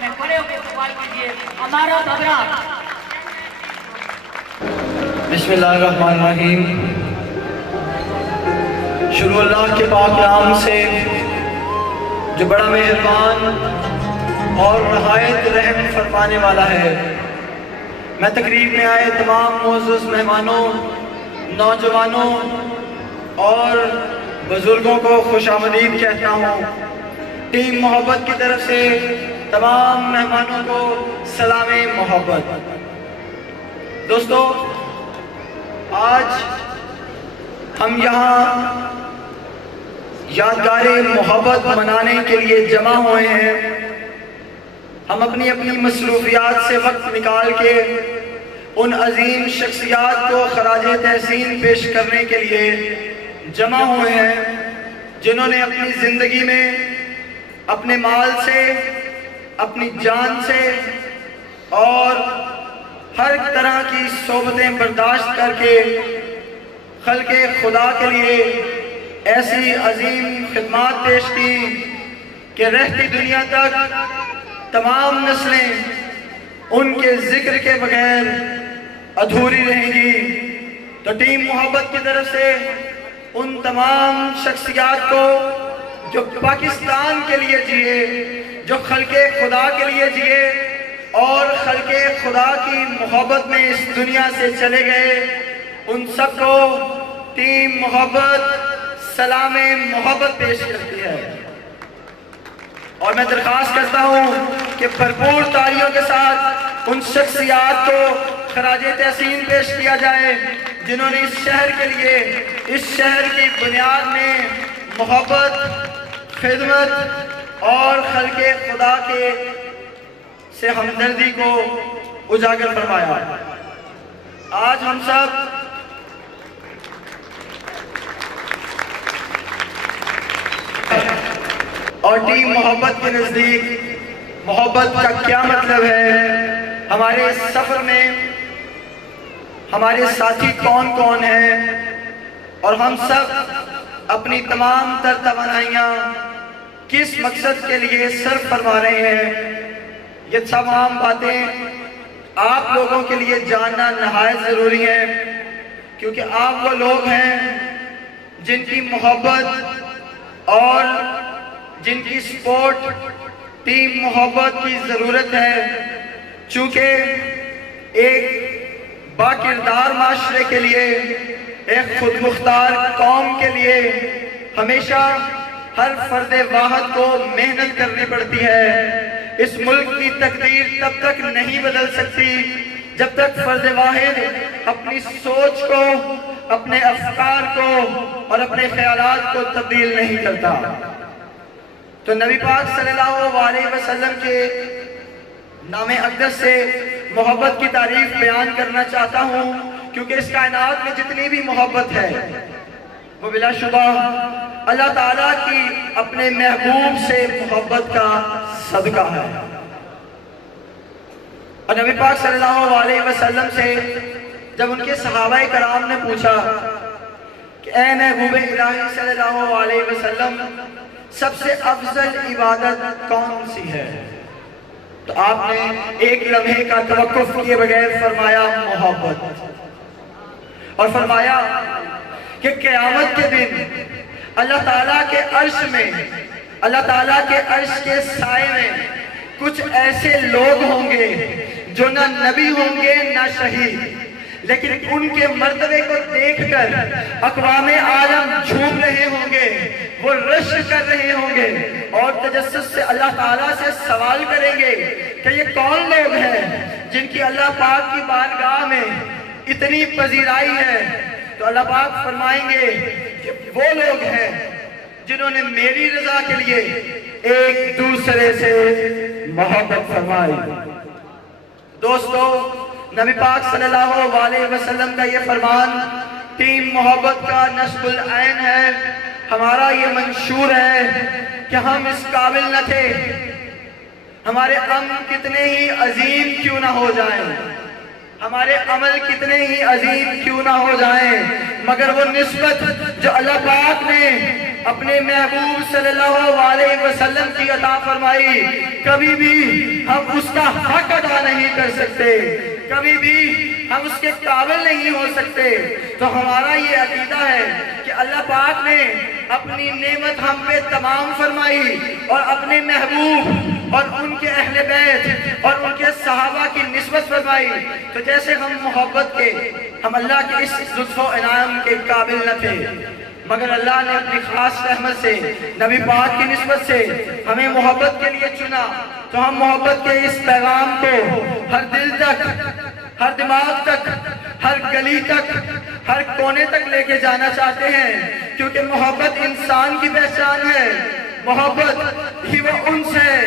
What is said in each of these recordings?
میں کھڑے ہو کے سوال کیجیے ہمارا بھبرا۔ بسم اللہ الرحمن الرحیم۔ شروع اللہ کے پاک نام سے جو بڑا مہربان اور نہایت رحم فرمانے والا ہے۔ میں تقریب میں آئے تمام معزز مہمانوں، نوجوانوں اور بزرگوں کو خوش آمدید کہتا ہوں۔ ٹیم محبت کی طرف سے تمام مہمانوں کو سلام محبت۔ دوستو، آج ہم یہاں یادگار محبت منانے کے لیے جمع ہوئے ہیں۔ ہم اپنی اپنی مصروفیات سے وقت نکال کے ان عظیم شخصیات کو خراج تحسین پیش کرنے کے لیے جمع ہوئے ہیں جنہوں نے اپنی زندگی میں اپنے مال سے، اپنی جان سے اور ہر طرح کی صحبتیں برداشت کر کے خلق خدا کے لیے ایسی عظیم خدمات پیش کی کہ رہتی دنیا تک تمام نسلیں ان کے ذکر کے بغیر ادھوری رہیں گی۔ تو ٹیم محبت کی طرف سے ان تمام شخصیات کو جو پاکستان کے لیے جیے، جو خلق خدا کے لیے جیے اور خلق خدا کی محبت میں اس دنیا سے چلے گئے، ان سب کو ٹیم محبت سلام محبت پیش کرتی ہے۔ اور میں درخواست کرتا ہوں کہ بھرپور تالیوں کے ساتھ ان شخصیات کو خراج تحسین پیش کیا جائے جنہوں نے اس شہر کے لیے، اس شہر کی بنیاد میں محبت، خدمت اور خلق خدا کے سے ہمدردی کو اجاگر فرمایا۔ آج ہم سب اور ٹیم محبت کے نزدیک محبت کا کیا مطلب ہے، ہمارے اس سفر میں ہمارے ساتھی کون کون ہیں اور ہم سب اپنی تمام تر توانائیاں کس مقصد کے لیے صرف فرما رہے ہیں، یہ تمام باتیں آپ لوگوں کے لیے جاننا نہایت ضروری ہے، کیونکہ آپ وہ لوگ ہیں جن کی محبت اور جن کی سپورٹ ٹیم محبت کی ضرورت ہے، چونکہ ایک باکردار معاشرے کے لیے، ایک خود مختار قوم کے لیے ہمیشہ ہر فرد واحد کو محنت کرنی پڑتی ہے۔ اس ملک کی تقدیر تب تک نہیں بدل سکتی جب تک فرد واحد اپنی سوچ کو، اپنے افکار کو اور اپنے خیالات کو تبدیل نہیں کرتا۔ تو نبی پاک صلی اللہ علیہ وسلم کے نام اقدس سے محبت کی تعریف بیان کرنا چاہتا ہوں، کیونکہ اس کائنات میں جتنی بھی محبت ہے وہ بلا شبہ اللہ تعالیٰ کی اپنے محبوب سے محبت کا صدقہ ہے۔ اور نبی پاک صلی اللہ علیہ وسلم سے جب ان کے صحابہ کرام نے پوچھا کہ اے محبوب الہی صلی اللہ علیہ وسلم، سب سے افضل عبادت کون سی ہے، تو آپ نے ایک لمحے کا توقف کیے بغیر فرمایا محبت، اور فرمایا کہ قیامت کے دن اللہ تعالیٰ کے عرش میں، اللہ تعالیٰ کے عرش کے سائے میں کچھ ایسے لوگ ہوں گے جو نہ نبی ہوں گے نہ شہید، لیکن ان کے مرتبے کو دیکھ کر اقوام عالم جھوم رہے ہوں گے، وہ رشک کر رہے ہوں گے اور تجسس سے اللہ تعالیٰ سے سوال کریں گے کہ یہ کون لوگ ہیں جن کی اللہ پاک کی بارگاہ میں اتنی پذیرائی ہے۔ تو اللہ پاک فرمائیں گے کہ وہ لوگ ہیں جنہوں نے میری رضا کے لیے ایک دوسرے سے محبت فرمائی۔ دوستو، نبی پاک صلی اللہ علیہ وسلم کا یہ فرمان ٹیم محبت کا نصب العین ہے، ہمارا یہ منشور ہے کہ ہم اس قابل نہ تھے، ہمارے امن کتنے ہی عظیم کیوں نہ ہو جائیں، ہمارے عمل کتنے ہی عظیم کیوں نہ ہو جائیں، مگر وہ نسبت جو اللہ پاک نے اپنے محبوب صلی اللہ علیہ وسلم کی عطا فرمائی، کبھی بھی ہم اس کا حق ادا نہیں کر سکتے، کبھی بھی ہم اس کے قابل نہیں ہو سکتے۔ تو ہمارا یہ عقیدہ ہے کہ اللہ پاک نے اپنی نعمت ہم پہ تمام فرمائی اور اپنے محبوب اور ان کے اہل بیت اور ان کے صحابہ کی نسبت فرمائی، تو جیسے ہم محبت کے، ہم اللہ کے اس لطف و انعام کے قابل نہ تھے، مگر اللہ نے اپنی خاص رحمت سے نبی پاک کی نسبت سے ہمیں محبت کے لیے چنا، تو ہم محبت کے اس پیغام کو ہر دل تک، ہر دماغ تک، ہر گلی تک، ہر کونے تک لے کے جانا چاہتے ہیں، کیونکہ محبت انسان کی پہچان ہے، محبت ہی وہ انس ہے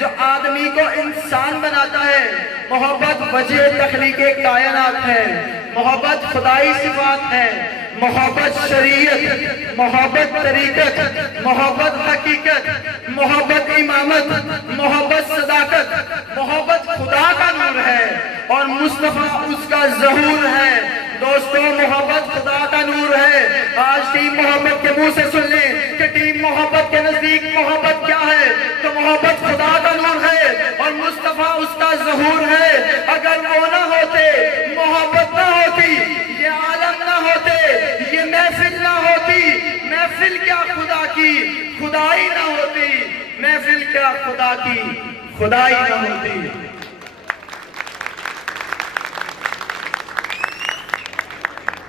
جو آدمی کو انسان بناتا ہے، محبت وجہ تخلیق کائنات ہے، محبت خدائی صفات ہے، محبت شریعت، محبت طریقت، محبت حقیقت، محبت امامت، محبت صداقت، محبت خدا کا نور ہے اور مصطفیٰ اس کا ظہور ہے۔ دوستو، محبت خدا کا نور ہے۔ آج ٹیم محبت کے منہ سے سن لیں کہ ٹیم محبت کے نزدیک محبت کیا ہے، تو محبت خدا کا نور ہے اور مصطفیٰ اس کا ظہور ہے۔ اگر وہ نہ ہوتے، محبت نہ ہوتی، یہ عالم نہ ہوتے، یہ محفل نہ ہوتی، محفل کیا خدا کی خدائی نہ ہوتی، محفل کیا خدا کی خدائی نہ ہوتی۔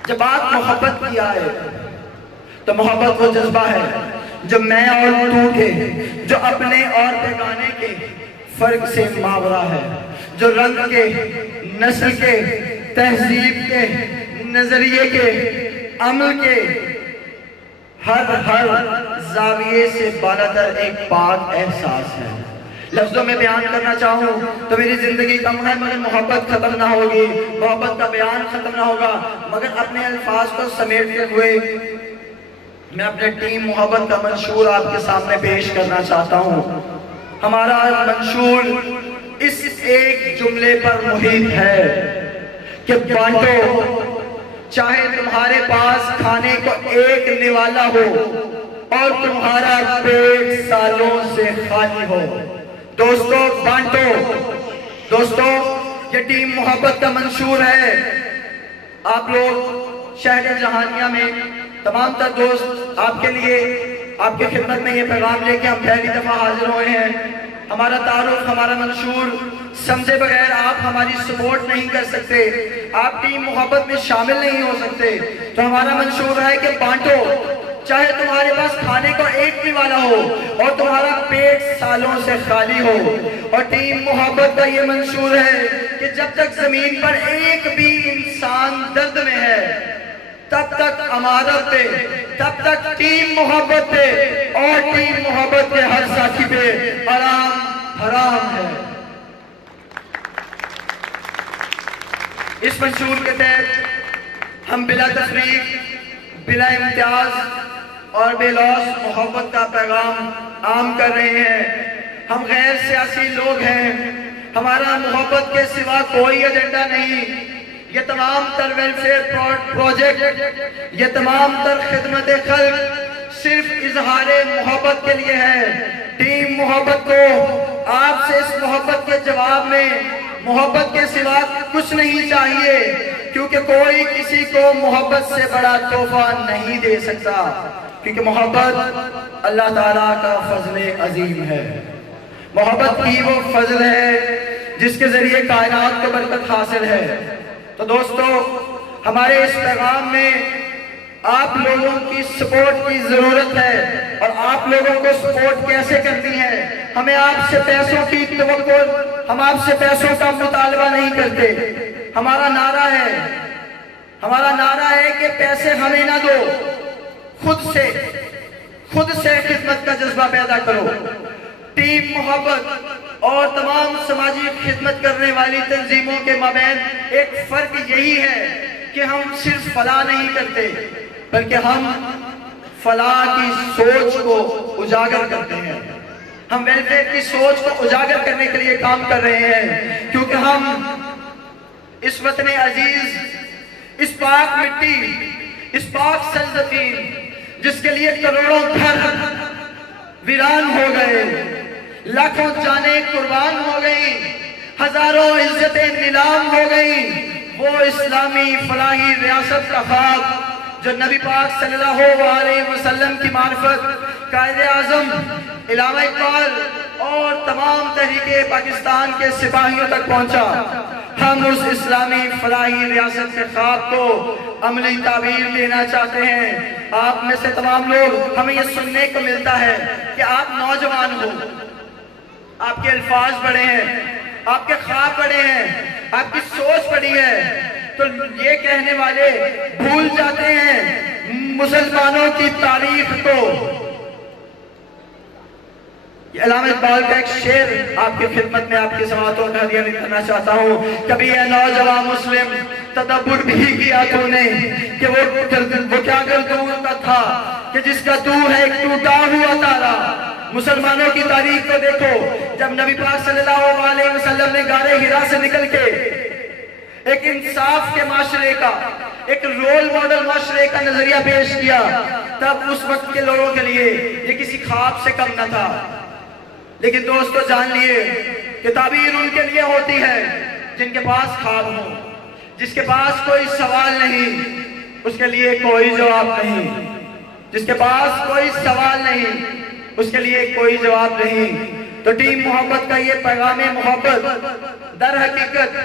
جب بات محبت کی آئے تو محبت وہ جذبہ ہے جو میں اور تو کے، جو اپنے اور بیگانے کے فرق سے ماورا ہے، جو رنگ کے، نسل کے، تہذیب کے، نظریے کے، عمل کے، ہر زاویے سے بالاتر ایک پاک احساس ہے۔ لفظوں میں بیان کرنا چاہوں تو میری زندگی کم ہے، مگر محبت ختم نہ ہوگی، محبت کا بیان ختم نہ ہوگا، مگر اپنے الفاظ کو سمیٹتے ہوئے میں اپنے ٹیم محبت کا منشور آپ کے سامنے پیش کرنا چاہتا ہوں۔ ہمارا منشور اس ایک جملے پر محیط ہے کہ بانٹو، چاہے تمہارے پاس کھانے کو ایک نوالا ہو اور تمہارا پیٹ سالوں سے خالی ہو۔ دوستو، بانٹو۔ دوستو، یہ ٹیم محبت کا منشور ہے۔ آپ لوگ شہر جہانیہ میں تمام تر دوست آپ کے لیے، آپ کے خدمت میں یہ پیغام لے کے ہم پہلی دفعہ حاضر ہوئے ہیں۔ ہمارا تعارف، ہمارا منشور سمجھے بغیر آپ ہماری سپورٹ نہیں کر سکتے، آپ ٹیم محبت میں شامل نہیں ہو سکتے، تو ہمارا منشور ہے کہ بانٹو، چاہے تمہارے پاس کھانے کو ایک بھی والا ہو اور تمہارا پیٹ سالوں سے خالی ہو۔ اور ٹیم محبت کا یہ منشور ہے کہ جب تک زمین پر ایک بھی انسان درد میں ہے، تب تک امانت پہ، تب تک ٹیم محبت پہ اور ٹیم محبت کے ہر ساتھی پہ آرام حرام ہے۔ اس منشور کے تحت ہم بلا تفریق، بلا امتیاز اور بے لوث محبت کا پیغام عام کر رہے ہیں۔ ہم غیر سیاسی لوگ ہیں، ہمارا محبت کے سوا کوئی ایجنڈا نہیں۔ یہ تمام تر ویلفیئر پروجیکٹ، یہ تمام تر خدمت خلق صرف اظہار محبت کے لیے ہے۔ ٹیم محبت کو آپ سے اس محبت کے جواب میں محبت کے سوا کچھ نہیں چاہیے، کیونکہ کوئی کسی کو محبت سے بڑا تحفہ نہیں دے سکتا، کیونکہ محبت اللہ تعالیٰ کا فضل عظیم ہے۔ محبت کی وہ فضل ہے جس کے ذریعے کائنات کو برکت حاصل ہے۔ تو دوستو، ہمارے اس پیغام میں آپ لوگوں کی سپورٹ کی ضرورت ہے، اور آپ لوگوں کو سپورٹ کیسے کرنی ہے؟ ہمیں آپ سے پیسوں کی توقع، ہم آپ سے پیسوں کا مطالبہ نہیں کرتے۔ ہمارا نعرہ ہے کہ پیسے ہمیں نہ دو، خود سے خدمت کا جذبہ پیدا کرو۔ ٹیم محبت اور تمام سماجی خدمت کرنے والی تنظیموں کے مابین ایک فرق یہی ہے کہ ہم صرف فلاح نہیں کرتے، بلکہ ہم فلاح کی سوچ کو اجاگر کرتے ہیں۔ ہم ویلفیئر کی سوچ کو اجاگر کرنے کے لیے کام کر رہے ہیں، کیونکہ ہم اس وطن عزیز، اس پاک مٹی، اس پاک سرزمین جس کے لیے کروڑوں گھر ویران ہو گئے، لاکھوں جانیں قربان ہو گئیں، ہزاروں عزتیں نیلام ہو گئیں، وہ اسلامی فلاحی ریاست کا خواب جو نبی پاک صلی اللہ علیہ وسلم کی معرفت، قائد اعظم علامہ اقبال اور تمام تحریک پاکستان کے سپاہیوں تک پہنچا۔ ہم اس اسلامی فلاحی ریاست کے خواب کو عملی تعبیر دینا چاہتے ہیں۔ آپ میں سے تمام لوگ، ہمیں یہ سننے کو ملتا ہے کہ آپ نوجوان ہو، آپ کے الفاظ بڑے ہیں، آپ کے خواب بڑے ہیں، آپ کی سوچ بڑی ہے، تو یہ کہنے والے بھول جاتے ہیں مسلمانوں کی تاریخ کو۔ یہ علامہ اقبال کا ایک شعر آپ کی خدمت میں آپ کی سماعتوں کا ہدیہ کرنا چاہتا ہوں۔ کبھی اے نوجوان مسلم تدبر بھی کیا تو نے کہ وہ کیا گردوں کا تھا کہ جس کا تو ہے ایک ٹوٹا ہوا تارا۔ مسلمانوں کی تاریخ کو دیکھو، جب نبی پاک صلی اللہ علیہ وسلم نے غار حرا سے نکل کے ایک انصاف کے معاشرے کا، ایک رول ماڈل معاشرے کا نظریہ پیش کیا، تب اس وقت کے لوگوں کے لیے یہ کسی خواب سے کم نہ تھا۔ لیکن دوستو جان لیے کہ تعبیر ان کے لیے ہوتی ہے جن کے پاس خواب ہو، جس کے پاس کوئی سوال نہیں اس کے لیے کوئی جواب نہیں، جس کے پاس کوئی سوال نہیں اس کے لیے کوئی جواب نہیں۔ تو ٹیم محبت کا یہ پیغام محبت در حقیقت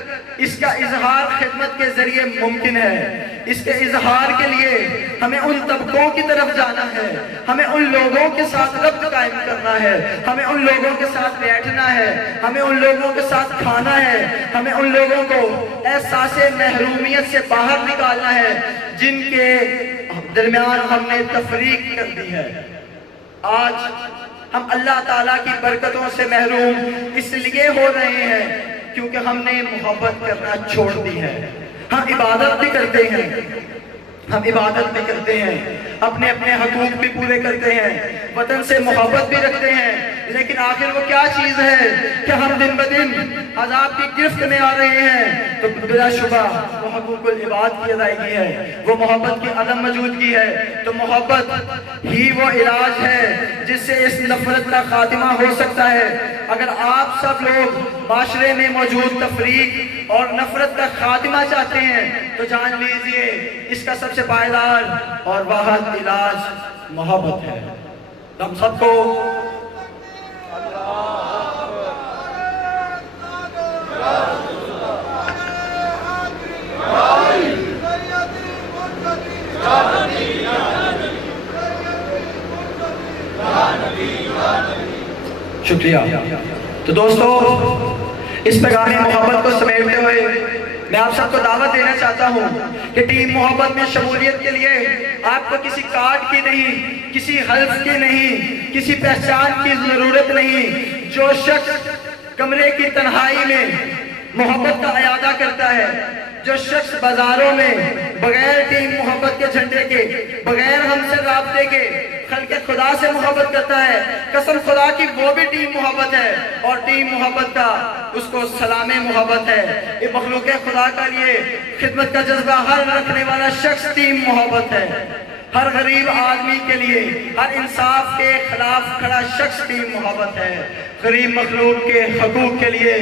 اس کا اظہار خدمت کے ذریعے ممکن ہے۔ اس کے اظہار کے لیے ہمیں ان طبقوں کی طرف جانا ہے، ہمیں ان لوگوں کے ساتھ ربط قائم کرنا ہے، ہمیں ان لوگوں کے ساتھ بیٹھنا ہے، ہمیں ان لوگوں کے ساتھ کھانا ہے، ہمیں ان لوگوں کو احساس محرومیت سے باہر نکالنا ہے جن کے درمیان ہم نے تفریق کر دی ہے۔ آج ہم اللہ تعالیٰ کی برکتوں سے محروم اس لیے ہو رہے ہیں کیونکہ ہم نے محبت کرنا چھوڑ دی ہے۔ ہم عبادت بھی کرتے ہیں، ہم عبادت بھی کرتے ہیں، اپنے اپنے حقوق بھی پورے کرتے ہیں، وطن سے محبت بھی رکھتے ہیں، لیکن آخر وہ کیا چیز ہے کہ ہم دن بدن عذاب کی گرفت میں آ رہے ہیں؟ تو بلا شبہ وہ حقوق العباد کی ادائیگی ہے، وہ محبت کی عدم موجودگی ہے۔ تو محبت ہی وہ علاج ہے جس سے اس نفرت کا خاتمہ ہو سکتا ہے۔ اگر آپ سب لوگ معاشرے میں موجود تفریق اور نفرت کا خاتمہ چاہتے ہیں تو جان لیجئے اس کا سب سے پائیدار اور واحد علاج محبت ہے۔ ہم سب کو شکریہ۔ تو دوستو اس پیغام محبت کو سمیٹتے ہوئے میں آپ سب کو دعوت دینا چاہتا ہوں کہ ٹیم محبت میں شمولیت کے لیے آپ کو کسی کارڈ کی نہیں، کسی حلف کی نہیں، کسی پہچان کی ضرورت نہیں۔ جو شخص کمرے کی تنہائی میں محبت کا اعادہ کرتا ہے، جو شخص بازاروں میں بغیر ٹیم محبت کے جھنڈے کے، بغیر ہم سے رابطے کے خلق خدا سے محبت کرتا ہے، قسم خدا کی وہ بھی ٹیم محبت ہے، اور ٹیم محبت کا اس کو سلام محبت ہے۔ یہ مخلوق خدا کا لیے خدمت کا جذبہ ہر رکھنے والا شخص ٹیم محبت ہے۔ ہر غریب آدمی کے لیے، ہر انصاف کے خلاف کھڑا شخص ٹیم محبت ہے۔ غریب مخلوق کے حقوق کے لیے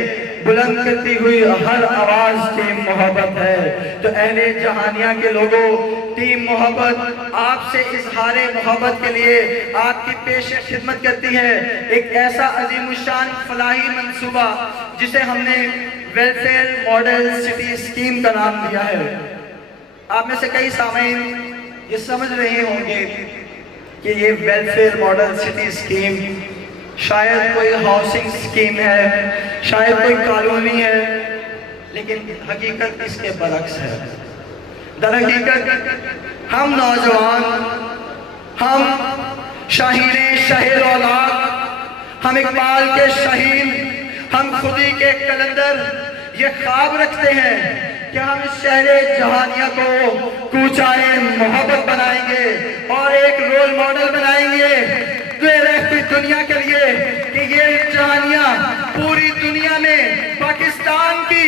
بلند کرتی ہوئی ہر آواز ٹیم محبت ہے۔ تو اہل جہانیہ کے لوگوں، ٹیم محبت آپ سے اظہار محبت کے لیے آپ کی پیش خدمت کرتی ہے ایک ایسا عظیم الشان فلاحی منصوبہ جسے ہم نے ویلفیئر ماڈل سٹی اسکیم کا نام دیا ہے۔ آپ میں سے کئی سامعین یہ سمجھ رہے ہوں گے کہ یہ ویلفیئر ماڈل سٹی اسکیم شاید کوئی ہاؤسنگ اسکیم ہے، شاید کوئی کالونی ہے، لیکن حقیقت اس کے برعکس ہے۔ در حقیقت ہم نوجوان، ہم شاہین شہر اولاد، ہم اقبال کے شہین، ہم خودی کے کلندر یہ خواب رکھتے ہیں کہ ہم اس شہر جہانیہ کو کوچائے محبت بنائیں گے اور ایک رول ماڈل بنائیں گے رہتی دنیا کے لیے کہ یہ جہانیہ پوری دنیا میں پاکستان کی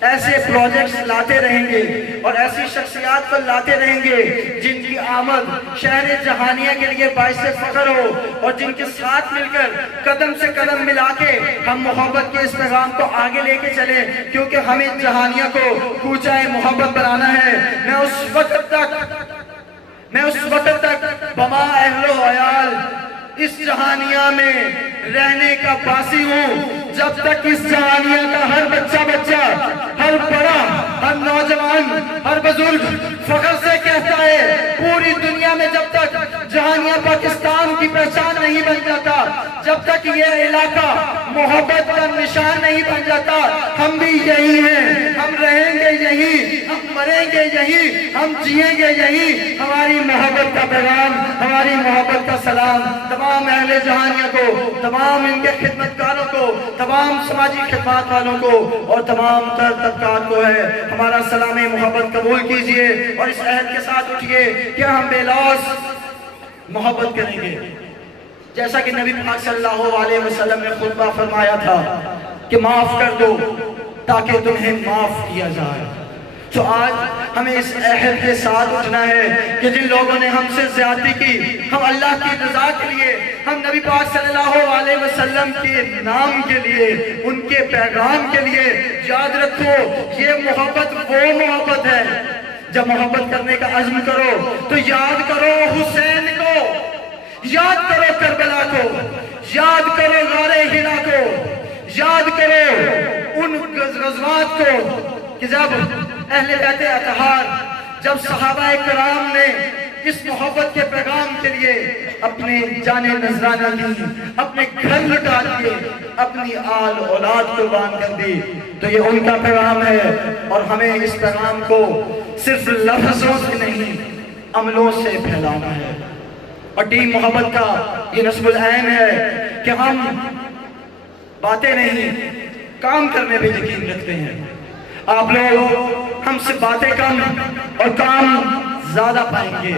ایسے پروجیکٹس لاتے رہیں گے اور ایسی شخصیات پر لاتے رہیں گے جن کی آمد شہر جہانیہ کے لیے باعث فخر ہو، اور جن کے ساتھ مل کر قدم سے قدم ملا کے ہم محبت کے اس پیغام کو آگے لے کے چلیں، کیونکہ ہمیں جہانیہ کو کوچہ محبت بنانا ہے۔ میں اس وقت تک بما اہل و عیال اس جہانیہ میں رہنے کا باسی ہوں جب تک اس جہانیہ کا ہر بچہ، ہر بڑا، ہر نوجوان، ہر بزرگ فخر سے کہتا ہے، پوری دنیا میں جب تک جہانیہ پاکستان کی پہچان نہیں بن جاتا، جب تک یہ علاقہ محبت کا نشان نہیں بن جاتا، ہم بھی یہی ہیں، ہم رہیں گے یہی، ہم مریں گے یہی، ہم جئیں گے یہی۔ ہماری محبت کا پیغام، ہماری محبت کا سلام تمام اہل جہانیہ کو، تمام ان کے خدمتکاروں کو، تمام سماجی خدمات والوں کو اور تمام تر طبقات کو ہے۔ ہمارا سلام محبت قبول کیجئے اور اس عہد کے ساتھ اٹھئے کہ ہم بے لوث محبت کریں گے، جیسا کہ نبی پاک صلی اللہ علیہ وسلم نے خطبہ فرمایا تھا کہ معاف کر دو تاکہ تمہیں معاف کیا جائے۔ تو آج ہمیں اس عہد کے ساتھ اٹھنا ہے کہ جن لوگوں نے ہم سے زیادتی کی، ہم اللہ کی رضا کے لیے، ہم نبی پاک صلی اللہ علیہ وسلم کے نام کے لیے، ان کے پیغام کے لیے، یاد رکھو یہ محبت وہ محبت ہے۔ جب محبت کرنے کا عزم کرو تو یاد کرو حسین کو، یاد کرو کربلا کو، یاد کرو غار ہرا کو، یاد کرو ان غزوات کو کہ جب اہل بیت اطہار، جب صحابہ کرام نے اس محبت کے پیغام کے لیے اپنے جانیں نذرانہ دی، اپنے گھر لٹا دیے، اپنی آل اولاد قربان کر دی، تو یہ ان کا پیغام ہے اور ہمیں اس پیغام کو صرف لفظوں سے نہیں عملوں سے پھیلانا ہے۔ اور ٹیم محبت کا یہ نصب العین ہے کہ ہم باتیں نہیں، کام کرنے پہ یقین رکھتے ہیں۔ آپ لوگ ہم سے باتیں کم اور کام زیادہ پائیں گے،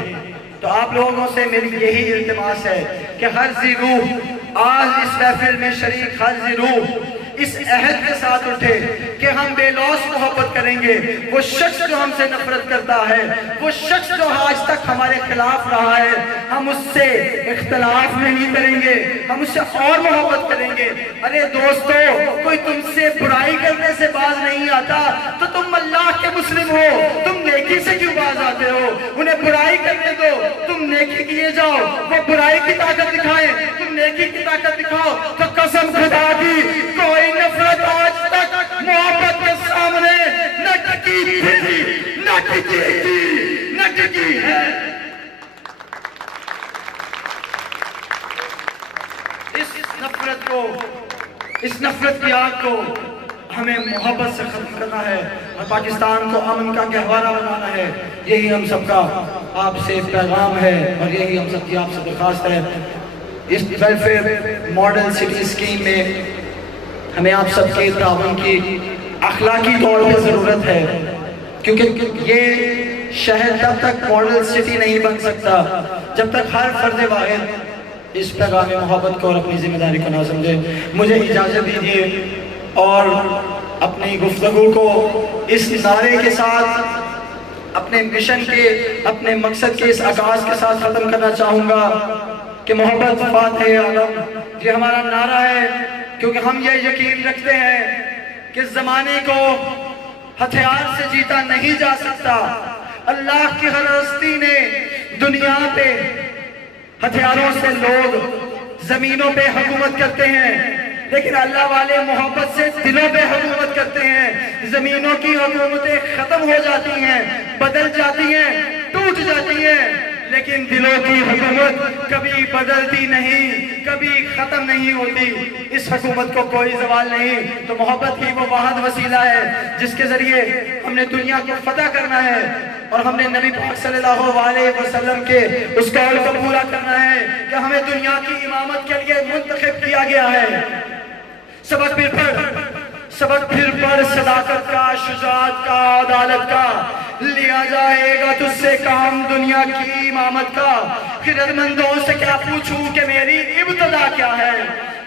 تو آپ لوگوں سے میری یہی التماس ہے کہ ہر ذی روح آج اس محفل میں شریک ہر ذی روح اس عہد کے ساتھ اٹھے کہ ہم بے لوث محبت کریں گے۔ وہ شخص جو ہم سے نفرت کرتا ہے، وہ شخص جو آج تک ہمارے خلاف رہا ہے، ہم اس سے اختلاف نہیں کریں گے، ہم اس سے اور محبت کریں گے۔ ارے دوستو، کوئی تم سے برائی کرنے سے باز نہیں آتا تو تم اللہ کے مسلم ہو، تم نیکی سے کیوں باز آتے ہو؟ انہیں برائی کرنے دو، تم نیکی کیے جاؤ۔ وہ برائی کی طاقت دکھائیں، تم نیکی کی طاقت دکھاؤ۔ تو قسم خدا کی کوئی نفرت آج تک محبت کے سامنے نہ ٹکی تھی، نہ ٹکی تھی، نہ ٹکی ہے۔ اس نفرت کی آگ کو ہمیں محبت سے ختم کرنا ہے اور پاکستان کو امن کا گہوارہ بنانا ہے۔ یہی ہم سب کا آپ سے پیغام ہے اور یہی ہم سب کی آپ سے درخواست ہے۔ اس ویلفیئر ماڈل سٹی اسکیم میں ہمیں آپ سب کے تعاون کی اخلاقی طور پہ ضرورت ہے، کیونکہ یہ شہر تب تک ماڈل سٹی نہیں بن سکتا جب تک ہر فرد واحد اس پیغام محبت کو اور اپنی ذمہ داری کو نہ سمجھے۔ مجھے اجازت دیجیے اور اپنی گفتگو کو اس نعرے کے ساتھ، اپنے مشن کے، اپنے مقصد کے اس آغاز کے ساتھ ختم کرنا چاہوں گا کہ محبت فاتح عالم، یہ ہمارا نعرہ ہے، کیونکہ ہم یہ یقین رکھتے ہیں کہ زمانے کو ہتھیار سے جیتا نہیں جا سکتا۔ اللہ کی ہر ہستی نے دنیا پہ ہتھیاروں سے لوگ زمینوں پہ حکومت کرتے ہیں، لیکن اللہ والے محبت سے دلوں پہ حکومت کرتے ہیں۔ زمینوں کی حکومتیں ختم ہو جاتی ہیں، بدل جاتی ہیں، ٹوٹ جاتی ہیں، لیکن دلوں کی حکومت کبھی بدلتی نہیں، کبھی ختم نہیں ہوتی۔ اس حکومت کو کوئی زوال نہیں۔ تو محبت ہی وہ واحد وسیلہ ہے جس کے ذریعے ہم نے دنیا کو فتح کرنا ہے اور ہم نے نبی پاک صلی اللہ علیہ وسلم کے اس قول کو پورا کرنا ہے کہ ہمیں دنیا کی امامت کے لیے منتخب کیا گیا ہے۔ سبق پھر پڑھ صداقت کا، شجاعت کا، عدالت کا، لیا جائے گا تجھ سے کام دنیا کی امامت کا۔ خرد مندوں سے کیا پوچھوں کہ میری ابتدا کیا ہے،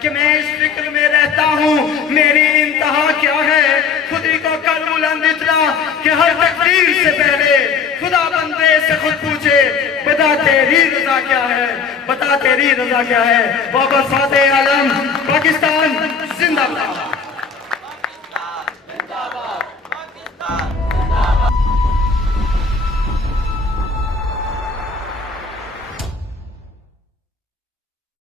کہ میں اس فکر میں رہتا ہوں میری انتہا کیا ہے۔ خود ہی کو کر بلند اتنا کہ ہر تقدیر سے پہلے خدا بندے سے خود پوچھے بتا تیری رضا کیا ہے، بتا تیری رضا کیا ہے۔ بابا فاتح عالم